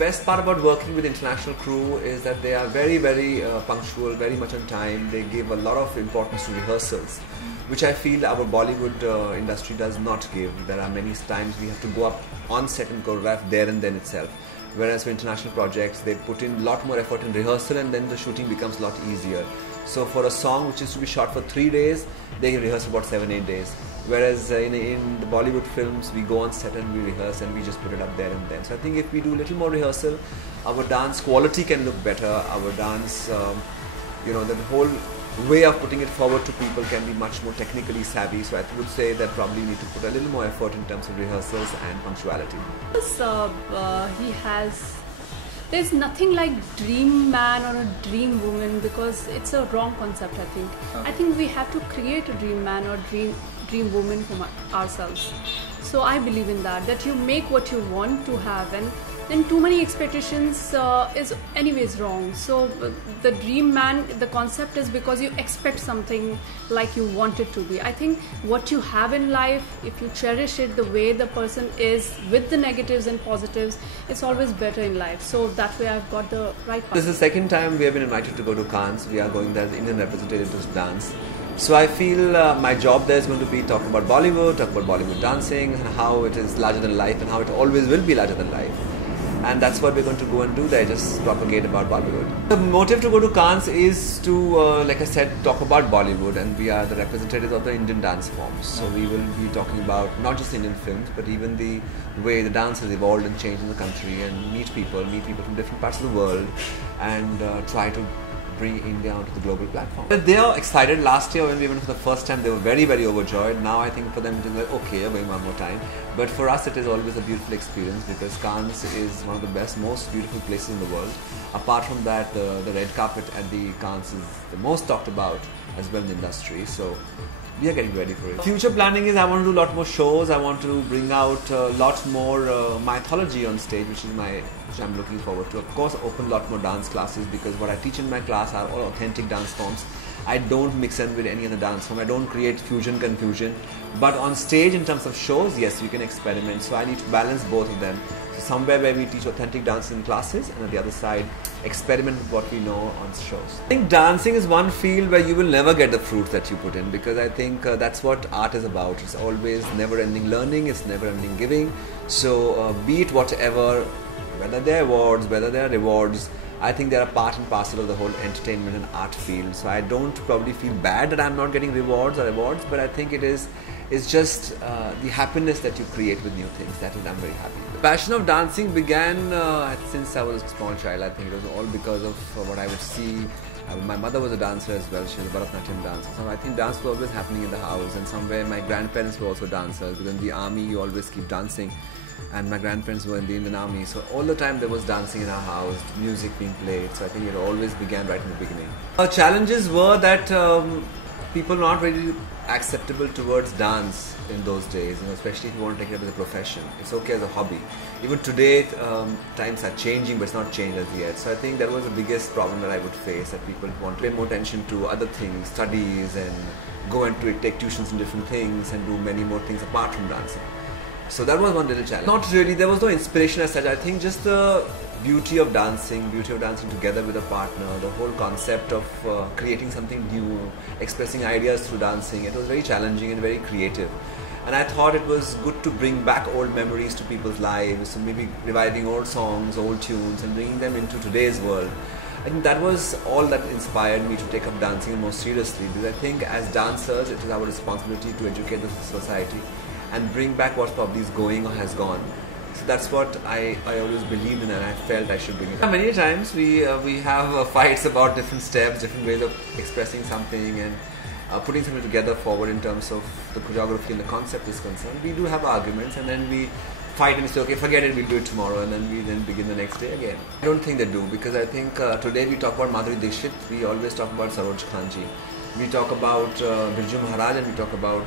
best part about working with international crew is that they are very, very punctual, very much on time. They give a lot of importance to rehearsals, which I feel our Bollywood industry does not give. There are many times we have to go up on set and choreograph there and then itself. Whereas for international projects, they put in a lot more effort in rehearsal and then the shooting becomes a lot easier. So for a song which is to be shot for 3 days, they rehearse about 7-8 days. Whereas in the Bollywood films, we go on set and we rehearse and we just put it up there and then. So I think if we do a little more rehearsal, our dance quality can look better. Our dance, the whole way of putting it forward to people can be much more technically savvy. So I would say that probably need to put a little more effort in terms of rehearsals and punctuality. There's nothing like dream man or a dream woman, because it's a wrong concept, I think. I think we have to create a dream man or dream woman from ourselves. So I believe in that you make what you want to have, and then too many expectations is anyways wrong. So the dream man, the concept is because you expect something like you want it to be. I think what you have in life, if you cherish it the way the person is, with the negatives and positives, it's always better in life. So that way I've got the right part. This is the second time we have been invited to go to Cannes. We are going there as Indian representative to dance. So I feel my job there is going to be talk about Bollywood dancing, and how it is larger than life and how it always will be larger than life. And that's what we're going to go and do there, just propagate about Bollywood. The motive to go to Cannes is to, like I said, talk about Bollywood, and we are the representatives of the Indian dance forms. So we will be talking about not just Indian films, but even the way the dance has evolved and changed in the country, and meet people from different parts of the world, and try to bring India onto the global platform. They are excited. Last year when we went for the first time, they were very, very overjoyed. Now I think for them it is like, okay, we're going one more time. But for us it is always a beautiful experience, because Cannes is one of the best, most beautiful places in the world. Apart from that, the red carpet at the Cannes is the most talked about as well in the industry. So we are getting ready for it. Future planning is I want to do a lot more shows. I want to bring out a lot more mythology on stage, which I'm looking forward to. Of course, open a lot more dance classes, because what I teach in my class are all authentic dance forms. I don't mix in with any other dance form. I don't create fusion confusion. But on stage, in terms of shows, yes, we can experiment. So I need to balance both of them. So somewhere where we teach authentic dance in classes, and on the other side, experiment with what we know on shows. I think dancing is one field where you will never get the fruits that you put in, because I think that's what art is about. It's always never-ending learning, it's never-ending giving. So be it whatever, whether they're awards, whether they're rewards, I think they're a part and parcel of the whole entertainment and art field. So I don't probably feel bad that I'm not getting rewards or awards, but I think it's just the happiness that you create with new things. That is, I'm very happy. The passion of dancing began since I was a small child. I think it was all because of what I would see. My mother was a dancer as well. She was a Bharatanatyam dancer. So I think dance was always happening in the house, and somewhere my grandparents were also dancers. Because in the army, you always keep dancing. And my grandparents were in the Indian Army, so all the time there was dancing in our house, music being played. So I think it always began right in the beginning. Challenges were that people were not really acceptable towards dance in those days, especially if you want to take it up as a profession. It's okay as a hobby. Even today, times are changing, but it's not changed as yet. So I think that was the biggest problem that I would face, that people want to pay more attention to other things, studies, and go and take tuitions in different things and do many more things apart from dancing. So that was one little challenge. Not really, there was no inspiration as such. I think just the beauty of dancing together with a partner, the whole concept of creating something new, expressing ideas through dancing, it was very challenging and very creative. And I thought it was good to bring back old memories to people's lives, so maybe reviving old songs, old tunes, and bringing them into today's world. I think that was all that inspired me to take up dancing more seriously, because I think as dancers, it is our responsibility to educate the society and bring back what probably is going or has gone. So that's what I always believed in, and I felt I should bring it. Many times we have fights about different steps, different ways of expressing something, and putting something together forward in terms of the choreography and the concept is concerned. We do have arguments, and then we fight and say, okay, forget it, we'll do it tomorrow, and then we begin the next day again. I don't think they do, because I think today we talk about Madhuri Dixit, we always talk about Saroj Khanji. We talk about Birju Maharaj, and we talk about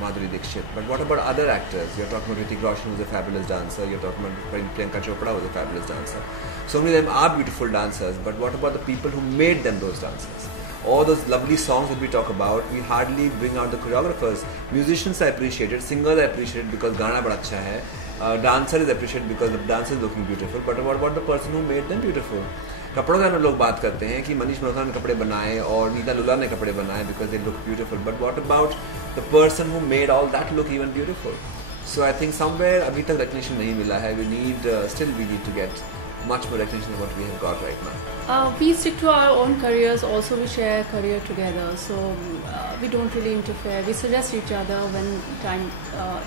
Madhuri Dixit. But what about other actors? You're talking about Hrithik Roshan, who's a fabulous dancer. You're talking about Priyanka Chopra, who's a fabulous dancer. So many of them are beautiful dancers, but what about the people who made them those dancers? All those lovely songs that we talk about, we hardly bring out the choreographers. Musicians I appreciate it, singers I appreciate it because Gana bada acha hai. dancer is appreciated because the dancer is looking beautiful, but what about the person who made them beautiful? कपड़ों के बारे में लोग बात करते हैं कि मनीष मल्होत्रा ने कपड़े बनाए और नीता लुला ने कपड़े बनाए because they look beautiful, but what about the person who made all that look even beautiful? So I think somewhere अभी तक recognition नहीं मिला है. We need to get much more recognition than what we have got right now. We stick to our own careers. Also, we share career together, so we don't really interfere. We suggest each other when time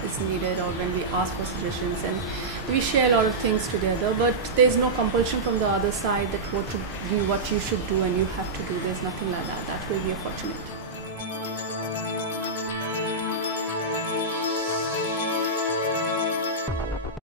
is needed or when we ask for suggestions, and we share a lot of things together. But there's no compulsion from the other side that what you should do and you have to do. There's nothing like that. That will be a fortunate.